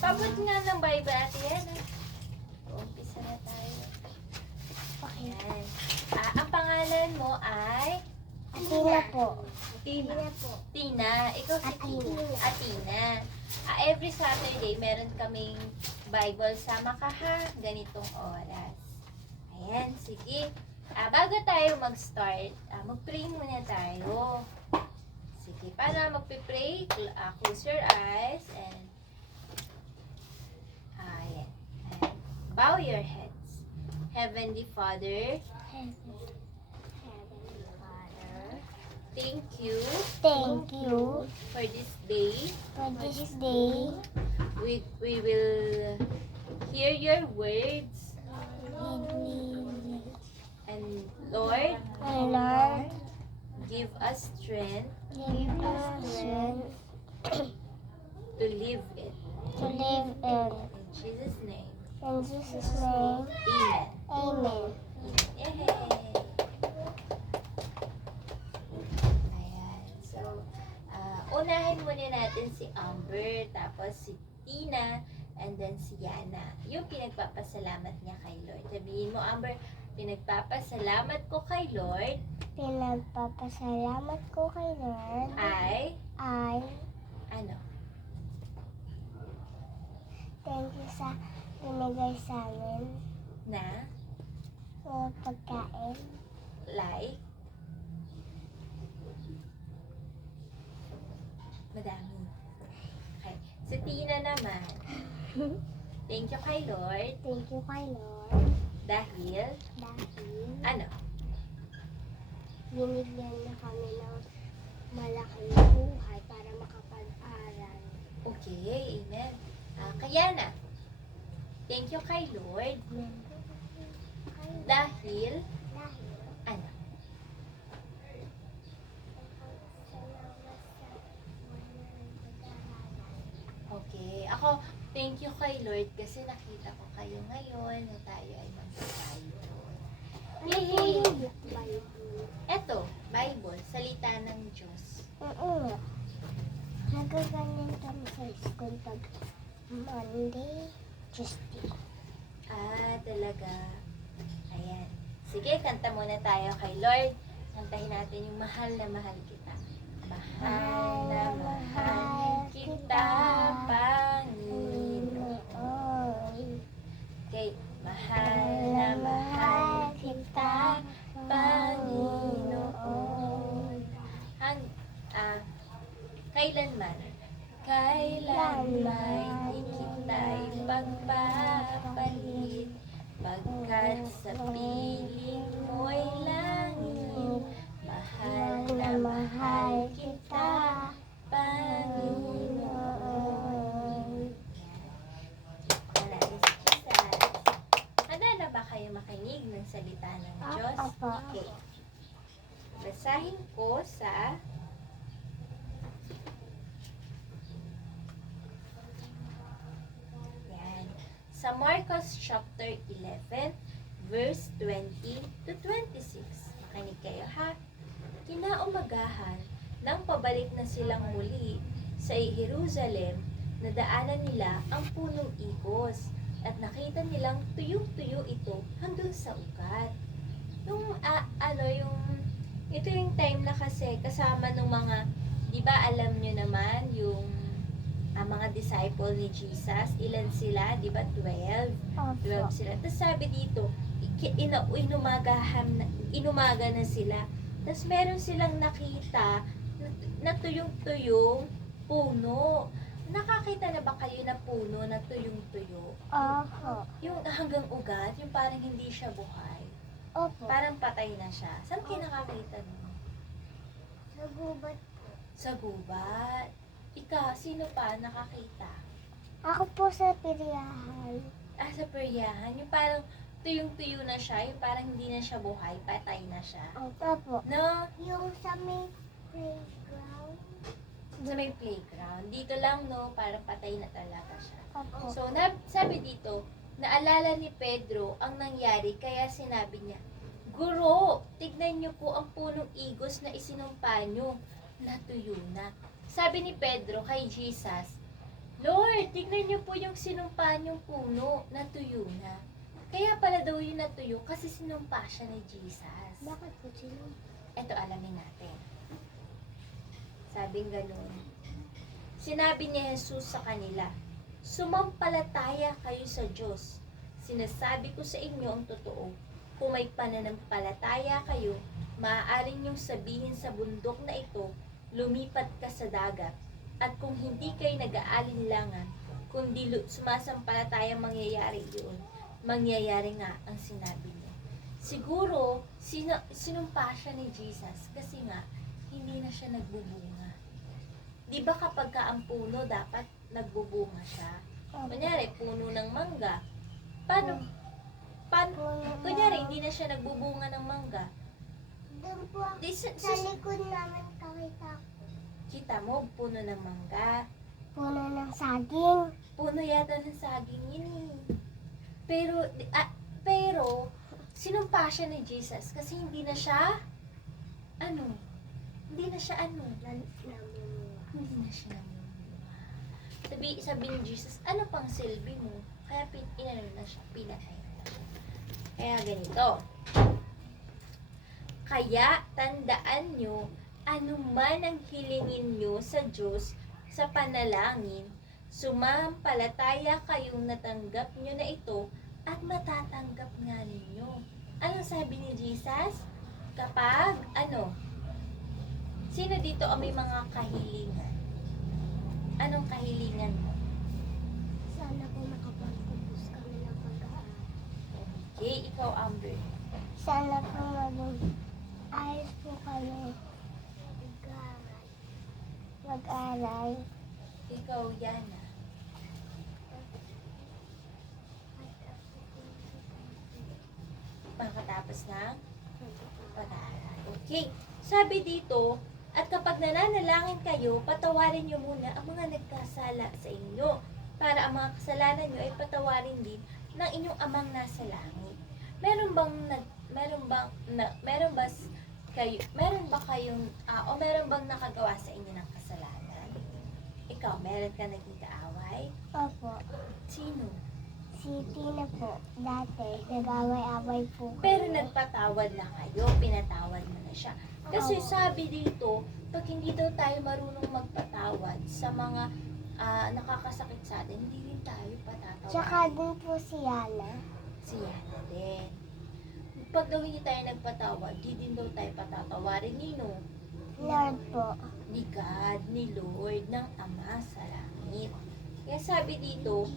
Pabot nga ng Bible at yan. Umpisa na tayo. Ayan. Ang pangalan mo ay? Athena po. Tina. po. Tina. Ikaw si Athena. Athena. Every Saturday, meron kaming Bible. Sama ka ha. Ganitong oras. Ayan, sige. Bago tayo mag-start, mag-pray muna tayo. Sige, para magpe-pray, close your eyes and ayan. Bow your heads. Heavenly Father, Heavenly Father, thank you thank you for this day. for this day. We will hear your words. And Lord, And Lord, give us strength give us strength to live it. to live in. In Jesus' name, In Jesus' name, amen. amen. Yay! Ayan. So, unahin muna natin si Amber, tapos si Tina, and then si Yana. Yung pinagpapasalamat niya kay Lord. Sabihin mo, Amber, pinagpapasalamat ko kay Lord Pinagpapasalamat ko kay Lord ay, ay ano? thank you sa binigay sa amin Na, ng pagkain. like, madami. Okay. Si Tina naman, thank you kay Lord Thank you kay Lord dahil, dahil ano? binigyan na kami ng malaking buhay para makapag-aral. Okay, amen. Kaya na, thank you kay Lord dahil, Dahil ano? Okay, ako, thank you kay Lord kasi nakita ko kayo ngayon na tayo ay magkakayo. ano po yung Bible? Eto, Bible, salita ng Diyos. Oo. Nagaganyan kami sa school pag Monday, Tuesday. Talaga. Ayan. Sige, kanta muna tayo kay Lord. Kantahin natin yung mahal na mahal kita. Mahal na mahal kita, Panginoon. Okay, mahal na mahal kita, Panginoon. Kailanman hindi kita ipagpapalit, pagkat sa piling mo'y langit. Mahal na mahal kita, Panginoon. Maraming salamat. Handa na ba kayo makinig ng salita ng Diyos? Opo. Okay. Basahin ko sa sa Marcos chapter 11, verse 20 to 26. Makinig kayo ha. Kinaumagahan, nang pabalik na silang muli sa Jerusalem, nadaanan nila ang punong igos at nakita nilang tuyong-tuyo ito hanggang sa ugat. Ito yung time na kasi kasama ng mga, di ba alam nyo naman, yung mga disciple ni Jesus, ilan sila? Di ba? 12? 12 sila. Tapos sabi dito, inumaga na sila. Tapos meron silang nakita na tuyong-tuyong puno. Nakakita na ba kayo na puno na tuyong-tuyo? Opo. Yung hanggang ugat, yung parang hindi siya buhay. Opo. Parang patay na siya. Saan kayo nakakita nun? Sa gubat po. Sa gubat. Ikaw, sino pa nakakita? Ako po sa piriyahan. Sa peryahan, yung parang tuyong-tuyo na siya, yung parang hindi na siya buhay, patay na siya. Opo. No? Yung sa may playground. Sa may playground. Dito lang, no? Parang patay na talaga siya. Opo. So, sabi dito, naalala ni Pedro ang nangyari, kaya sinabi niya, Guro, tignan niyo po ang punong igos na isinumpa niyo. Natuyo na. Sabi ni Pedro kay Jesus, Lord, tignan niyo po yung sinumpaan yung puno, natuyo na. Kaya pala daw yun natuyo kasi sinumpa siya ni Jesus. Bakit po sino? Ito, alamin natin. Sabing ganun. Sinabi ni Jesus sa kanila, sumampalataya kayo sa Diyos. Sinasabi ko sa inyo ang totoo. Kung may pananampalataya kayo, maaari niyong sabihin sa bundok na ito, lumipat ka sa dagat. At kung hindi kayo nag-aalinlangan, kundi sumasampalataya mangyayari yun, mangyayari nga ang sinabi niya. Siguro, sinumpa siya ni Jesus kasi nga, hindi na siya nagbubunga. Di ba kapag ka ang puno, dapat nagbubunga siya? Kunyari, puno ng mangga. Paano? Kunyari, hindi na siya nagbubunga ng mangga. Doon po, Di, sa likod namin kakita kita mo, puno ng mangga. puno ng saging. Puno yata ng saging yun eh. Pero, sinumpa siya ni Jesus kasi hindi na siya, hindi na siya hindi na siya namunga. Sabi ni Jesus, ano pang silbi mo? Kaya inano na siya, pinatay na. Kaya ganito. Kaya tandaan nyo, anuman ang hilingin nyo sa Diyos sa panalangin, sumampalataya kayong natanggap nyo na ito at matatanggap nga ninyo. Anong sabi ni Jesus? Kapag, sino dito ang may mga kahilingan? Anong kahilingan mo? Sana po makapagpupus kami ng pag-aaral. Okay, ikaw, Amber. Sana po maging ayos po kami mag-aral. Ikaw, Yana. Makatapos ng pag-aaral. Okay. Sabi dito, at kapag nananalangin kayo, patawarin nyo muna ang mga nagkasala sa inyo para ang mga kasalanan nyo ay patawarin din ng inyong amang nasa langit. Meron ba kayong meron bang nakagawa sa inyo ng kasalanan? Ikaw, meron ka naging kaaway? Opo. Sino? Si Tina po, dati, nag-away-away po kami. Pero nagpatawad na kayo, pinatawad mo na siya. Kasi Oo. sabi dito, pag hindi daw tayo marunong magpatawad sa mga nakakasakit sa atin, hindi rin tayo patatawad. Tsaka din po si Yana. Si Yana din. Pag daw hindi tayo nagpatawad, di din daw tayo patatawarin nino. Lord po. Ni God, ni Lord, ng Ama sa langit. Kaya sabi dito,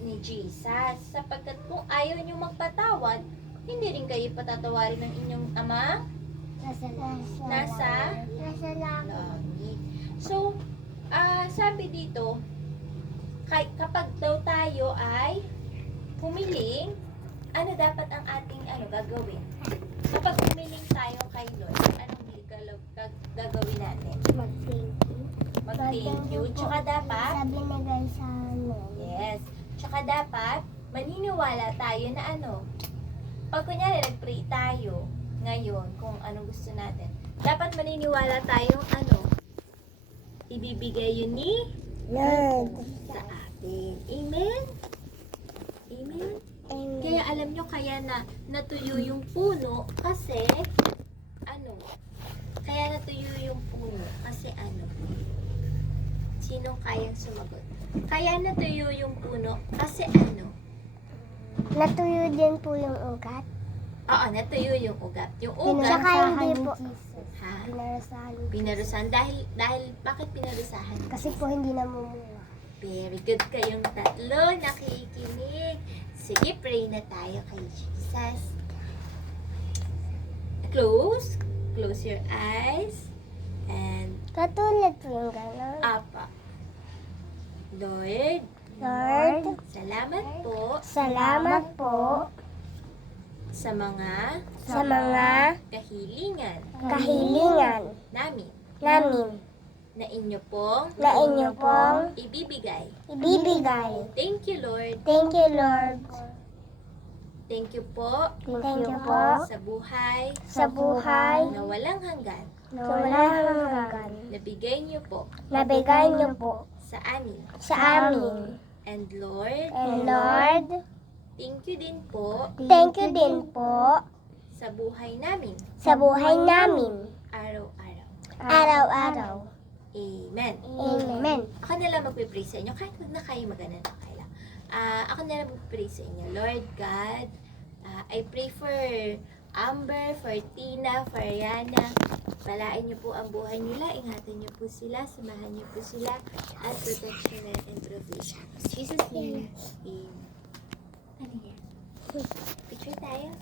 ni Jesus, sapagkat kung ayaw nyo magpatawad, hindi rin kayo patatawarin ng inyong Ama Nasa langit. langit. So, sabi dito, kapag daw tayo ay humiling, ano dapat ang ating gagawin? Kapag humiling tayo kay Lord, anong gagawin natin? Mag-thank you. Mag-thank you. Tsaka dapat, Sabi ni God sa amin. yes, tsaka dapat, maniniwala tayo na pag kunyari nag-pray tayo, ngayon, kung anong gusto natin, dapat maniniwala tayong ibibigay yun ni Lord. sa atin. Amen? Amen? Amen. Kaya alam nyo, kaya natuyo yung puno kasi, kaya natuyo yung puno kasi sinong kayang sumagot? Kaya natuyo yung puno kasi Natuyo din po yung ugat. Oo, natuyo yung ugat. Yung ugat, Tsaka hindi po. ha? Pinarusahan. Pinarusahan. Dahil, bakit pinarusahan? Kasi po hindi namumunga. Very good kayong tatlo, nakikinig. Sige, pray na tayo kay Jesus. Close your eyes. And, Katulad po yung gano'n. apa. Lord, Lord, salamat po salamat po sa mga sa mga kahilingan kahilingan namin namin na inyo pong na inyo pong ibibigay. ibibigay. Thank you, Lord. Thank you, Lord. Thank you po Thank you po sa buhay sa buhay na walang hanggan na walang hanggan. na bigay niyo po Nabigay niyo po sa amin. sa amin. And Lord, And Lord, thank you din po thank you din po sa buhay namin, sa buhay namin, araw-araw. araw-araw. Amen. Amen. Ako na lang magpipray sa inyo, kahit huwag na kayo mag-anan, okay lang. Ako na lang magpipray sa inyo. Lord God, I pray for Amber, for Tina, for Rihanna. Palain niyo po ang buhay nila, ingatan niyo po sila, samahan niyo po sila, at protection and provision. In Jesus' name, Amen. Ano yan? Picture tayo?